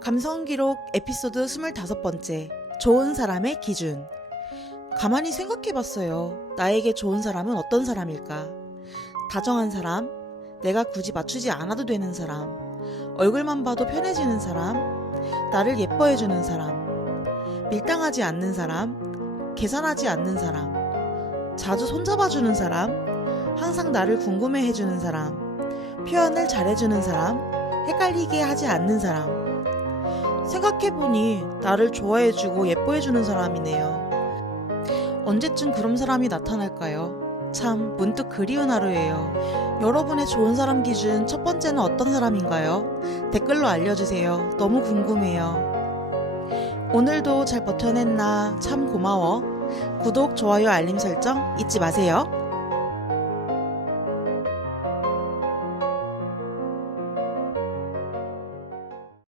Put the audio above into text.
감성 기록 에피소드 25번째. 좋은 사람의 기준. 가만히 생각해 봤어요. 나에게 좋은 사람은 어떤 사람일까? 다정한 사람, 내가 굳이 맞추지 않아도 되는 사람, 얼굴만 봐도 편해지는 사람, 나를 예뻐해 주는 사람, 밀당하지 않는 사람, 계산하지 않는 사람, 자주 손잡아 주는 사람, 항상 나를 궁금해 해주는 사람, 표현을 잘해주는 사람, 헷갈리게 하지 않는 사람. 생각해보니 나를 좋아해주고 예뻐해주는 사람이네요. 언제쯤 그런 사람이 나타날까요? 참 문득 그리운 하루예요. 여러분의 좋은 사람 기준 첫 번째는 어떤 사람인가요? 댓글로 알려주세요. 너무 궁금해요. 오늘도 잘 버텨냈나 참 고마워. 구독, 좋아요, 알림 설정 잊지 마세요.